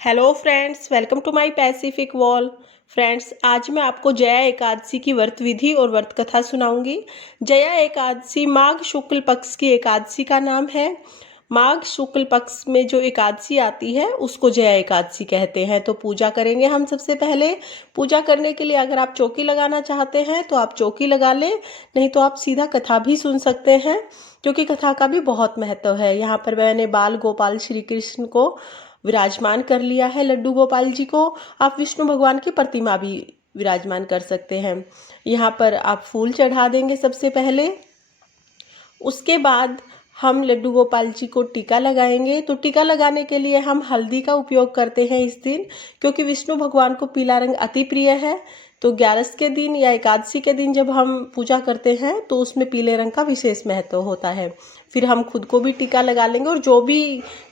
Hello friends, welcome to my Pacific Wall. Friends, आज मैं आपको जया एकादशी की व्रत विधि और व्रत कथा सुनाऊंगी। जया एकादशी माघ शुक्ल पक्ष की एकादशी का नाम है। माघ शुक्ल पक्ष में जो एकादशी आती है उसको जया एकादशी कहते हैं। तो पूजा करेंगे हम सबसे पहले। पूजा करने के लिए अगर आप चौकी लगाना चाहते हैं तो आप चौकी लगा लें, नहीं तो आप सीधा कथा भी सुन सकते हैं, क्योंकि कथा का भी बहुत महत्व है। यहाँ पर मैंने बाल गोपाल श्री कृष्ण को विराजमान कर लिया है, लड्डू गोपाल जी को। आप विष्णु भगवान की प्रतिमा भी विराजमान कर सकते हैं। यहाँ पर आप फूल चढ़ा देंगे सबसे पहले। उसके बाद हम लड्डू गोपाल जी को टीका लगाएंगे। तो टीका लगाने के लिए हम हल्दी का उपयोग करते हैं इस दिन, क्योंकि विष्णु भगवान को पीला रंग अति प्रिय है। तो 11 के दिन या एकादशी के दिन जब हम पूजा करते हैं तो उसमें पीले रंग का विशेष महत्व होता है। फिर हम खुद को भी टीका लगा लेंगे और जो भी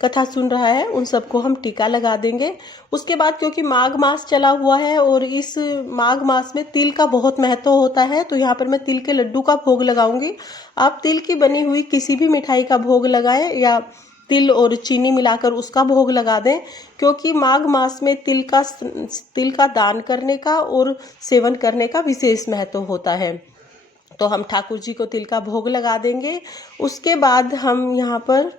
कथा सुन रहा है उन सबको हम टीका लगा देंगे। उसके बाद क्योंकि माघ मास चला हुआ है और इस माघ मास में तिल का बहुत महत्व होता है, तो यहाँ पर मैं तिल के लड्डू का भोग लगाऊंगी। आप तिल की बनी हुई किसी भी मिठाई का भोग लगाएं या तिल और चीनी मिलाकर उसका भोग लगा दें, क्योंकि माघ मास में तिल का दान करने का और सेवन करने का विशेष महत्व होता है। तो हम ठाकुर जी को तिल का भोग लगा देंगे। उसके बाद हम यहाँ पर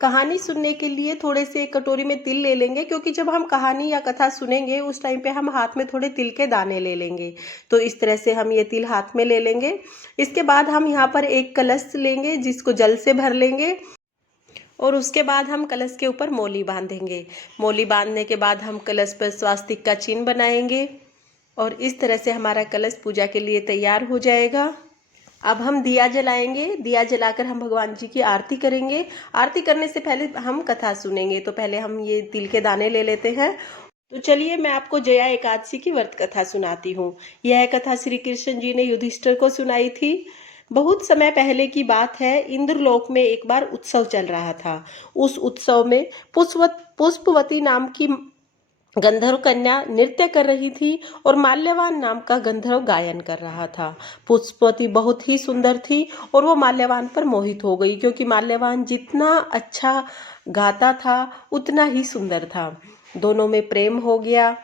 कहानी सुनने के लिए थोड़े से एक कटोरी में तिल ले लेंगे, क्योंकि जब हम कहानी या कथा सुनेंगे उस टाइम पे हम हाथ में थोड़े तिल के दाने ले लेंगे। तो इस तरह से हम ये तिल हाथ में ले लेंगे। इसके बाद हम यहाँ पर एक कलश लेंगे जिसको जल से भर लेंगे और उसके बाद हम कलश के ऊपर मोली बांधेंगे। मोली बांधने के बाद हम कलश पर स्वास्तिक का चिन्ह बनाएंगे और इस तरह से हमारा कलश पूजा के लिए तैयार हो जाएगा। अब हम दिया जलाएंगे। दिया जलाकर हम भगवान जी की आरती करेंगे। आरती करने से पहले हम कथा सुनेंगे। तो पहले हम ये तिल के दाने ले लेते हैं। तो चलिए मैं आपको जया एकादशी की व्रत कथा सुनाती हूँ। यह कथा श्री कृष्ण जी ने युधिष्ठिर को सुनाई थी। बहुत समय पहले की बात है। इंद्रलोक में एक बार उत्सव चल रहा था। उस उत्सव में पुष्पवती नाम की गंधर्व कन्या नृत्य कर रही थी और माल्यवान नाम का गंधर्व गायन कर रहा था। पुष्पवती बहुत ही सुंदर थी और वो माल्यवान पर मोहित हो गई, क्योंकि माल्यवान जितना अच्छा गाता था उतना ही सुंदर था। दोनों में प्रेम हो गया।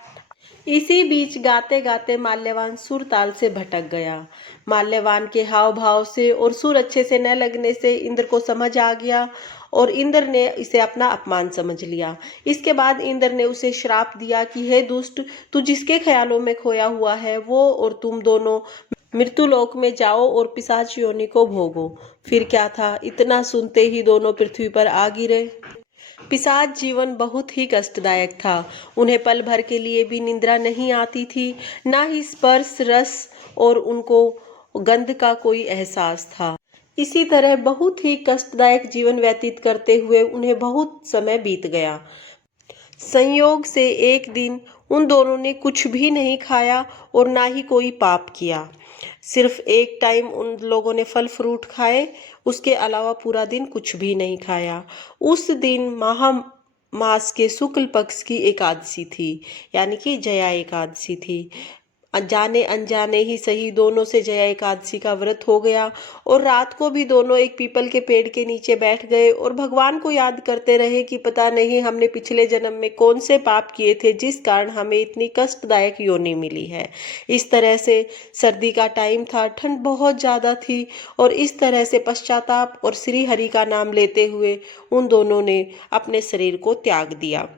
इसी बीच गाते गाते माल्यवान सुर ताल से भटक गया। माल्यवान के हाव भाव से और सुर अच्छे से न लगने से इंद्र को समझ आ गया और इंद्र ने इसे अपना अपमान समझ लिया। इसके बाद इंद्र ने उसे श्राप दिया कि हे दुष्ट, तू जिसके ख्यालों में खोया हुआ है वो और तुम दोनों मृत्युलोक में जाओ और पिशाच योनि को भोगो। फिर क्या था, इतना सुनते ही दोनों पृथ्वी पर आ गिरे। पिशाच जीवन बहुत ही कष्टदायक था। उन्हें पल भर के लिए भी निद्रा नहीं आती थी, ना ही स्पर्श रस और उनको गंध का कोई एहसास था। इसी तरह बहुत ही कष्टदायक जीवन व्यतीत करते हुए उन्हें बहुत समय बीत गया। संयोग से एक दिन उन दोनों ने कुछ भी नहीं खाया और ना ही कोई पाप किया। सिर्फ एक टाइम उन लोगों ने फल फ्रूट खाए, उसके अलावा पूरा दिन कुछ भी नहीं खाया। उस दिन महा मास के शुक्ल पक्ष की एकादशी थी, यानी कि जया एकादशी थी। जाने अनजाने ही सही दोनों से जया एकादशी का व्रत हो गया और रात को भी दोनों एक पीपल के पेड़ के नीचे बैठ गए और भगवान को याद करते रहे कि पता नहीं हमने पिछले जन्म में कौन से पाप किए थे जिस कारण हमें इतनी कष्टदायक योनि मिली है। इस तरह से सर्दी का टाइम था, ठंड बहुत ज़्यादा थी और इस तरह से पश्चाताप और श्री हरि का नाम लेते हुए उन दोनों ने अपने शरीर को त्याग दिया।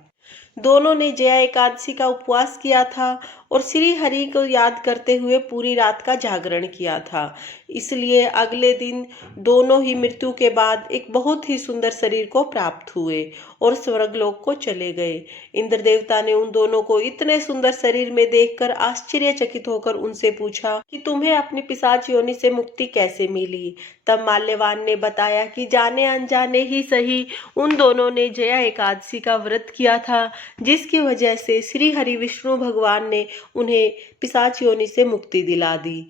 दोनों ने जया एकादशी का उपवास किया था और श्री हरि को याद करते हुए पूरी रात का जागरण किया था। इसलिए अगले दिन दोनों ही मृत्यु के बाद एक बहुत ही सुंदर शरीर को प्राप्त हुए और स्वर्गलोक को चले गए। इंद्र देवता ने उन दोनों को इतने सुंदर शरीर में देखकर आश्चर्यचकित होकर उनसे पूछा कि तुम्हें अपनी पिशाच योनि से मुक्ति कैसे मिली। तब माल्यवान ने बताया कि जाने अनजाने ही सही उन दोनों ने जया एकादशी का व्रत किया था, जिसकी वजह से श्री हरि विष्णु भगवान ने उन्हें पिशाच योनि से मुक्ति दिला दी।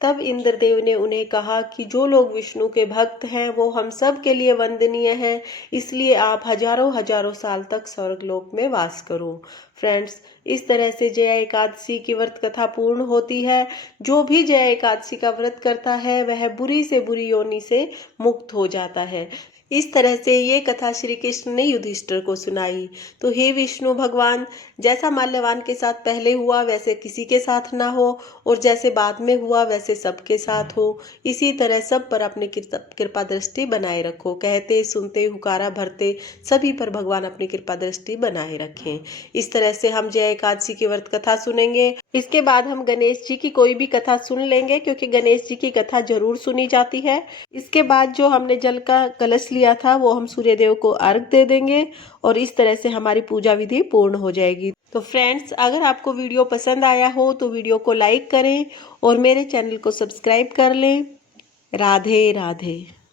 तब इंद्रदेव ने उन्हें कहा कि जो लोग विष्णु के भक्त हैं वो हम सब के लिए वंदनीय हैं, इसलिए आप हजारों हजारों साल तक स्वर्गलोक में वास करो। फ्रेंड्स, इस तरह से जया एकादशी की व्रत कथा पूर्ण होती है। जो भी जया एकादशी का व्रत करता है वह बुरी से बुरी योनि से मुक्त हो जाता है। इस तरह से ये कथा श्री कृष्ण ने युधिष्ठिर को सुनाई। तो हे विष्णु भगवान, जैसा माल्यवान के साथ पहले हुआ वैसे किसी के साथ ना हो, और जैसे बाद में हुआ वैसे सबके साथ हो। इसी तरह सब पर अपनी कृपा दृष्टि बनाए रखो। कहते सुनते हुकारा भरते सभी पर भगवान अपनी कृपा दृष्टि बनाए रखें। इस तरह से हम जया एकादशी की व्रत कथा सुनेंगे। इसके बाद हम गणेश जी की कोई भी कथा सुन लेंगे, क्योंकि गणेश जी की कथा जरूर सुनी जाती है। इसके बाद जो हमने जल का कलश लिया था वो हम सूर्य देव को अर्घ दे देंगे, और इस तरह से हमारी पूजा विधि पूर्ण हो जाएगी। तो फ्रेंड्स, अगर आपको वीडियो पसंद आया हो तो वीडियो को लाइक करें और मेरे चैनल को सब्सक्राइब कर लें। राधे राधे।